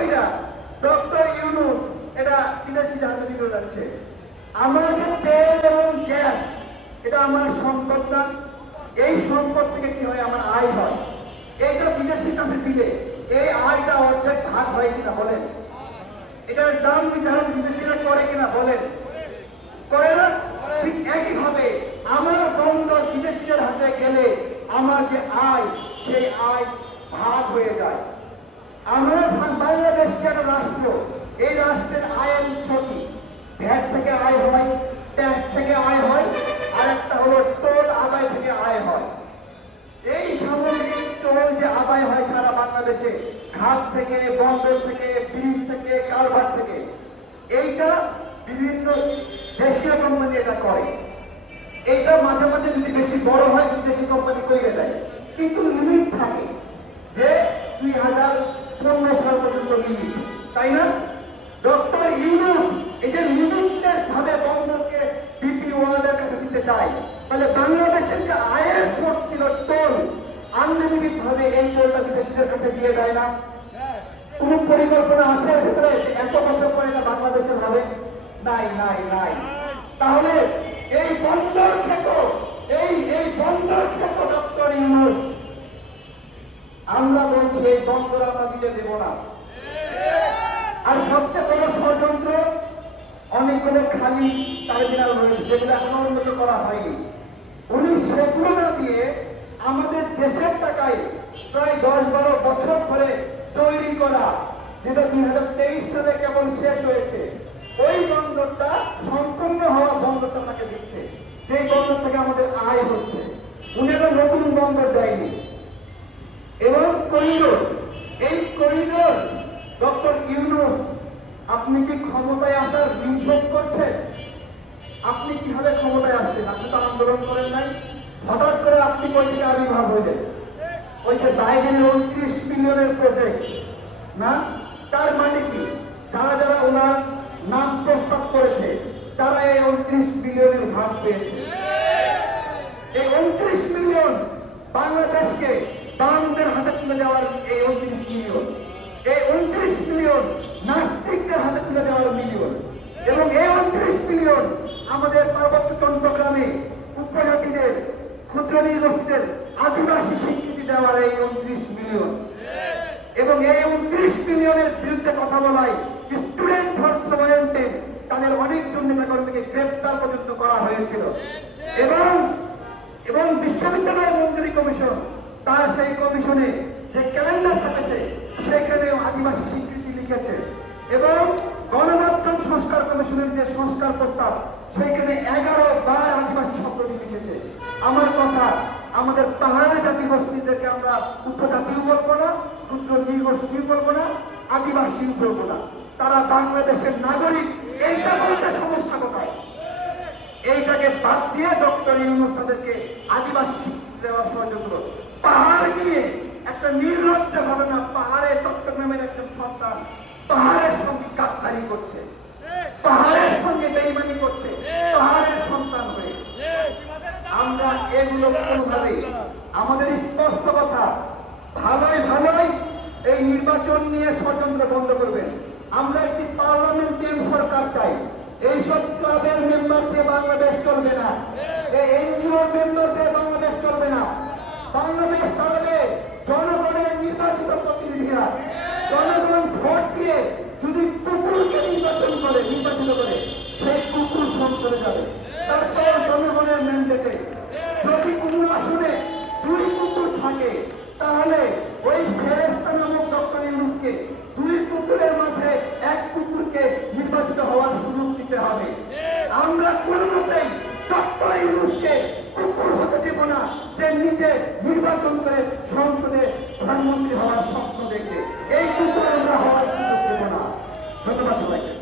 কইরা ডক্টর ইউনূস এটা বিদেশি হাতে দিতে যাচ্ছে। আমার যে তেল এবং গ্যাস, এটা আমার সম্পদ না। এই সম্পদ থেকে কি হয়? আমার আয় হয়। এইটা বিদেশির কাছে দিলে এই আয়টা অর্ধেক ভাগ হয় কিনা বলেন? এটার দাম নির্ধারণ বিদেশিরা করে কিনা বলেন? করে না? ঠিক একইভাবে আমার বন্দর বিদেশিদের হাতে গেলে আমার যে আয়, সেই আয় ভাগ হয়ে যায়। আমরা বাংলাদেশ যে একটা রাষ্ট্র, এই রাষ্ট্রের আয়ের উৎস কি? ভ্যাট থেকে আয় হয়, ট্যাক্স থেকে আয় হয়, আর একটা হলো টোল আদায় থেকে আয় হয়। এই সামগ্রিক টোল যে আদায় হয় সারা বাংলাদেশে, ঘাট থেকে, বন্দর থেকে, ব্রিজ থেকে, কালভার্ট থেকে, এইটা বিভিন্ন দেশীয় কোম্পানি এটা করে। এইটা মাঝে মাঝে যদি বেশি বড় হয় বিদেশি কোম্পানি করে দেয়, কিন্তু লিমিট থাকে যে 2015 সাল পর্যন্ত লিমিট, তাই না? ডক্টর ইউনূস এই যে লিমিটলেস ভাবে বন্দরকে ডিপি ওয়ার্ল্ডের কাছে দিতে চায়, তাহলে বাংলাদেশের যে আয়ের সোর্স ছিল টোল, আনলিমিটেড ভাবে এই টোলটা বিদেশিদের কাছে দিয়ে দেয় না? কোন পরিকল্পনা আছে ভিতরে এত বছর পরে এটা বাংলাদেশের হবে? নাই নাই নাই। তাহলে এই বন্দর ক্ষেত্র, এই বন্দর ক্ষেত্র ডক্টর ইউনূস, আমরা বলছি এই বন্দর আমরা দিতে দেব না। আর সবচেয়ে বড় ষড়যন্ত্র, অনেকগুলো খালি টার্মিনাল রয়েছে যেগুলো এখনো উন্নত করা হয়নি। উনি সেগুলো না দিয়ে আমাদের দেশের টাকায় প্রায় 10-12 বছর ধরে তৈরি করা, যেটা 2023 সালে কেবল শেষ হয়েছে, ওই বন্দরটা সম্পূর্ণ হওয়া বন্দরটা তাকে দিচ্ছে। সেই বন্দর থেকে আমাদের আয় হচ্ছে। উনি একটা নতুন বন্দর দেয়নি। এবং করিডোর, এই করিডোর ডক্টর ইউনূস, আপনি কি ক্ষমতায় আসার নিষেধ করছেন? আপনি কিভাবে ক্ষমতায় আসছেন? আপনি তো আন্দোলন করেন নাই। হঠাৎ করে আপনি কই থেকে আবির্ভাব হইলেন? ওই যে বাইডেনের 29 বিলিয়নের প্রজেক্ট না, তার মানে কি? যারা যারা ওনার নাম প্রস্তাব করেছে তারা এই 29 বিলিয়নের ভাগ পেয়েছে। এই 29 মিলিয়ন বাংলাদেশকে বামদের হাতে তুলে দেওয়ার, এই 29 মিলিয়ন, এই 29 মিলিয়ন নাস্তিকদের হাতে তুলে দেওয়ার মিলিয়ন, এবং এই 29 মিলিয়ন আমাদের পার্বত্য চট্টগ্রামে উপজাতিদের, ক্ষুদ্র নৃগোষ্ঠীদের, আদিবাসী স্বীকৃতি দেওয়ার এই 29 মিলিয়ন, এবং এই 29 মিলিয়নের বিরুদ্ধে কথা বলায় স্টুডেন্ট ফোর্স ওয়ারেন্টেড তাদের অনেকজন নেতাকর্মীকে গ্রেপ্তার পর্যন্ত করা হয়েছিল। এবং বিশ্ববিদ্যালয় মঞ্জুরি কমিশন, তার সেই কমিশনে যে ক্যালেন্ডার থাকেছে সেখানেও আদিবাসী স্বীকৃতি লিখেছে। এবং গণমাধ্যম সংস্কার কমিশনের যে সংস্কার প্রস্তাব, সেখানে 11 বার আদিবাসী শব্দটি লিখেছে। আমার কথা, আমাদের পাহাড়ি জাতিগোষ্ঠীদেরকে আমরা উপজাতিও বলবো না, ক্ষুদ্র নৃগোষ্ঠীও বলবো না, আদিবাসীও বলবো না। তারা বাংলাদেশের নাগরিক। এইটা বলতে সমস্যা কোথায়? এইটাকে বাদ দিয়ে ডক্টর ইউনূস তাদেরকে আদিবাসী স্বীকৃতি দেওয়ার ষড়যন্ত্র। পাহাড় নিয়ে একটা নির্লজ্জ ঘটনা, পাহাড়ে চট্টগ্রামের একজন সন্তান পাহাড়ের সঙ্গে গাদ্দারি করছে, পাহাড়ের সঙ্গে বেইমানি করছে, পাহাড়ের সন্তান হয়ে। আমরা এগুলো কোনোভাবে, আমাদের স্পষ্ট কথা, ভালোই এই নির্বাচন নিয়ে ষড়যন্ত্র বন্ধ করবেন। আমরা একটি পার্লামেন্টারি সরকার চাই। এইসব ক্লাবের মেম্বার দিয়ে বাংলাদেশ চলবে না, এই এনজিওর মেম্বার দিয়ে বাংলাদেশ চলবে না। বাংলাদেশ চালাবে জনগণের নির্বাচিত প্রতিনিধিরা। জনগণ ভোট দিয়ে যদি কুকুরকে নির্বাচিত করে সেই কুকুর ভোট করে যাবে। তারপর জনগণের ম্যান্ডেটে যদি কোন আসনে 2 কুকুর থাকে, তাহলে ওই ফেরেশতা নামক ডক্টর ইউনূসকে 2 কুকুরের মাঝে 1 কুকুরকে নির্বাচিত হওয়ার সুযোগ দিতে হবে। আমরা কোনো মতেই ডক্টর ইউনূসকে কুকুর হতে দেব না, যে নিজে নির্বাচন করে সংসদে প্রধানমন্ত্রী হওয়ার স্বপ্ন দেখে। এই কুকুর আমরা হওয়ার সুযোগ দেব না। ধন্যবাদ সবাইকে।